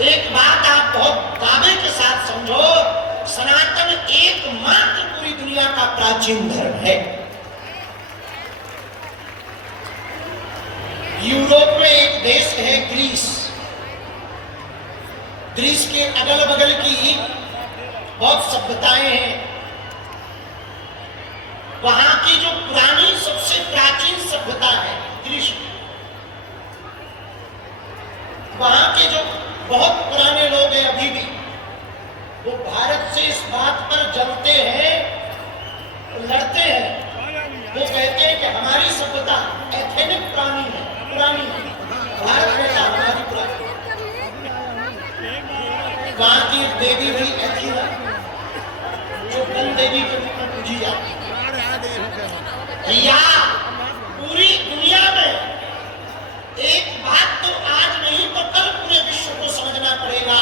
एक बात आप बहुत दावे के साथ समझो, सनातन एकमात्र पूरी दुनिया का प्राचीन धर्म है। यूरोप में एक देश है ग्रीस। ग्रीस के अगल बगल की बहुत सभ्यताएं हैं। वहां की जो पुरानी सबसे प्राचीन सभ्यता है ग्रीस, वहां के जो बहुत पुराने लोग हैं अभी भी, वो भारत से इस बात पर जलते हैं, लड़ते हैं। वो कहते हैं कि हमारी सभ्यता एथेनिक पुरानी है, भारत में हमारी पुरानी। वहां की देवी भी एथेना, जो गण देवी के रूप में पूजी जाती है। या पूरी दुनिया में एक बात तो आज नहीं तो कल पूरे विश्व को समझना पड़ेगा,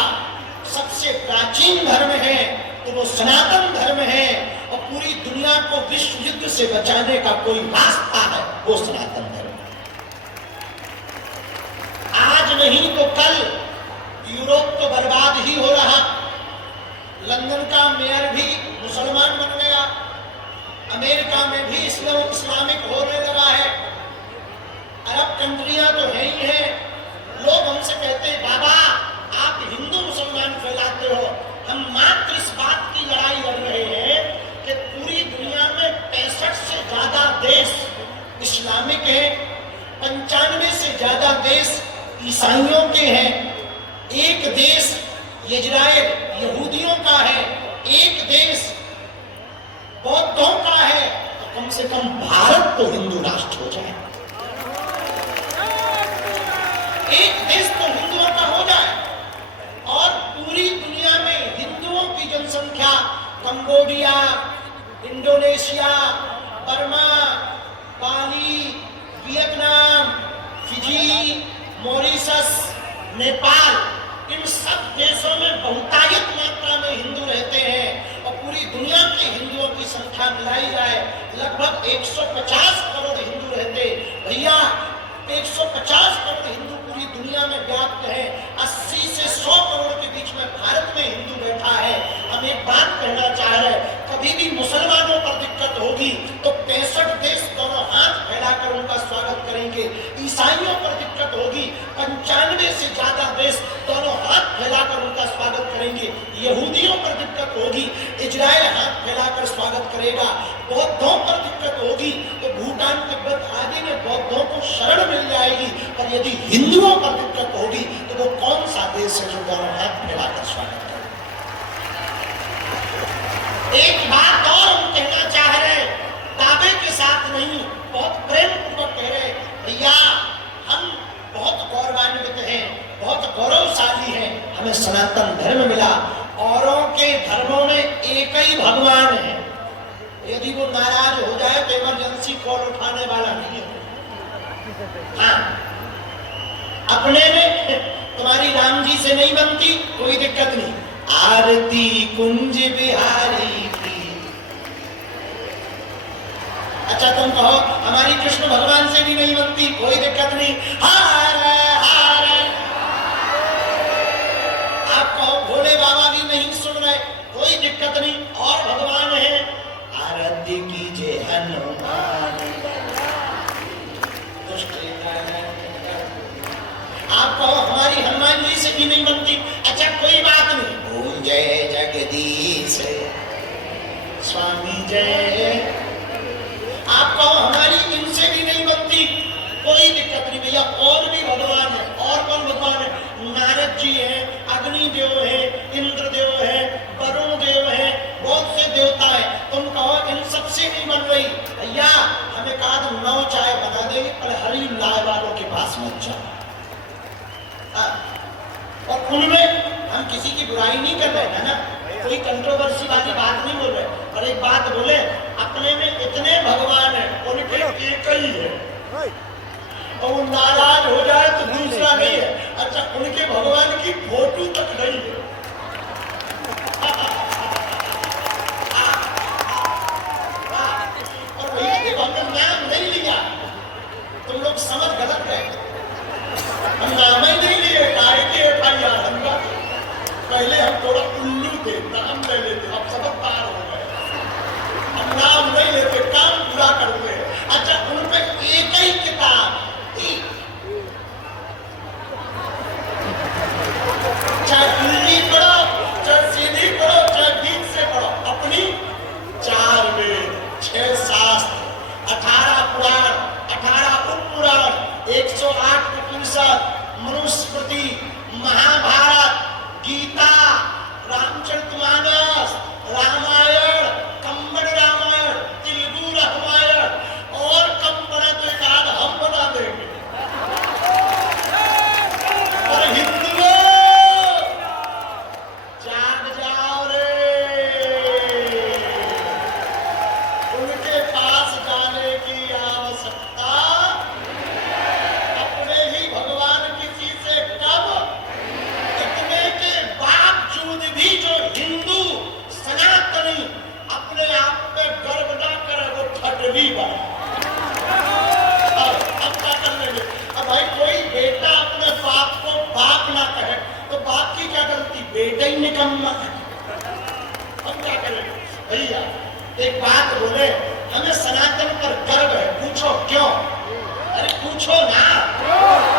सबसे प्राचीन धर्म है तो वो सनातन धर्म है, और पूरी दुनिया को विश्व युद्ध से बचाने का कोई रास्ता है, वो सनातन धर्म। आज नहीं तो कल यूरोप तो बर्बाद ही हो रहा। लंदन का मेयर भी मुसलमान बन गया, अमेरिका में भी इस्लामिक होने लगा है, अरब कंट्रियां तो है ही है। लोग हमसे कहते हैं बाबा आप हिंदू मुसलमान फैलाते हो। हम मात्र इस बात की लड़ाई लड़ रहे हैं कि पूरी दुनिया में 65 से ज्यादा देश इस्लामिक हैं, 95 से ज्यादा देश ईसाइयों के हैं, एक देश इजराइल यहूदियों का है, एक देश बौद्धों का है, तो कम से कम भारत तो हिंदू राष्ट्र हो जाए, एक देश तो हिंदुओं का हो जाए। और पूरी दुनिया में हिंदुओं की जनसंख्या कंबोडिया, इंडोनेशिया, बर्मा, बाली, वियतनाम, फिजी, मॉरिशस, नेपाल, इन सब देशों में बहुतायत मात्रा में हिंदू रहते हैं। और पूरी दुनिया के हिंदुओं की संख्या मिलाई जाए लगभग 150 करोड़ हिंदू रहते। भैया 150 करोड़ हिंदू पूरी दुनिया में व्याप्त है। 80 से 100 करोड़ के बीच में भारत में हिंदू बैठा है। हम एक बात कहना चाह रहे हैं, कभी भी मुसलमानों पर दिक्कत होगी तो 65 देश दोनों हाथ फैलाकर उनका स्वागत करेंगे। ईसाइयों पर दिक्कत होगी, 95 से ज्यादा देश दोनों हाथ फैलाकर उनका स्वागत करेंगे। यहूदियों पर दिक्कत होगी, इजराइल हाथ फैलाकर स्वागत करेगा। बौद्धों पर दिक्कत होगी तो भूटान, तिब्बत आदि में बौद्धों को शरण मिल जाएगी। पर यदि हिंदुओं पर दिक्कत होगी तो वो कौन सा देश है जो दोनों हाथ फैलाकर स्वागत करे? एक बात और हम कहना चाह रहे, दावे के साथ नहीं, बहुत प्रेम पूर्वक कह रहे, भैया हम बहुत गौरवान्वित हैं, बहुत गौरवशाली हैं, हमें सनातन धर्म मिला। औरों के धर्मों में एक ही भगवान है। यदि वो नाराज हो जाए तो इमरजेंसी कॉल उठाने वाला नहीं है। हाँ, अपने में तुम्हारी राम जी से नहीं बनती, कोई दिक्कत नहीं। आरती कुंज बिहारी की, अच्छा तुम कहो हमारी कृष्ण भगवान से भी नहीं बनती, कोई दिक्कत नहीं। हार हार, आप कहो भोले बाबा भी नहीं सुन रहे, कोई दिक्कत नहीं। और भगवान है, आरती कीजिए हनुमान, आप कहो हमारी हनुमान जी से भी नहीं बनती, अच्छा कोई बात नहीं। ओम जय जगदीश स्वामी जय, आप कहो हमारी इनसे भी नहीं बनती, कोई दिक्कत नहीं भैया। और भी भगवान है, और कौन भगवान है? नारद जी है, अग्नि देव है, इंद्र देव है, वरुण देव है, बहुत से देवता है। तुम कहो इन सबसे नहीं बन रही, भैया हमें कहा तुम 9 चाय बना देंगे, पर हरी लाल वालों के पास मत जाओ। और उनमें हम किसी की बुराई नहीं कर रहे हैं ना, कोई कंट्रोवर्सी वाली बात नहीं बोल रहे। और एक बात बोले, अपने में इतने भगवान है, उनके एक ही है, और वो नाराज हो जाए तो दूसरा नहीं है। अच्छा उनके भगवान की फोटो तक नहीं है। और भैया जब हमने नाम नहीं लिया, तुम लोग समझ गलत है, हम नाम ही नहीं लिए, काय के FIR निकम्मा। हम क्या करें भैया, एक बात बोले, हमें सनातन पर गर्व है, पूछो क्यों? अरे पूछो ना।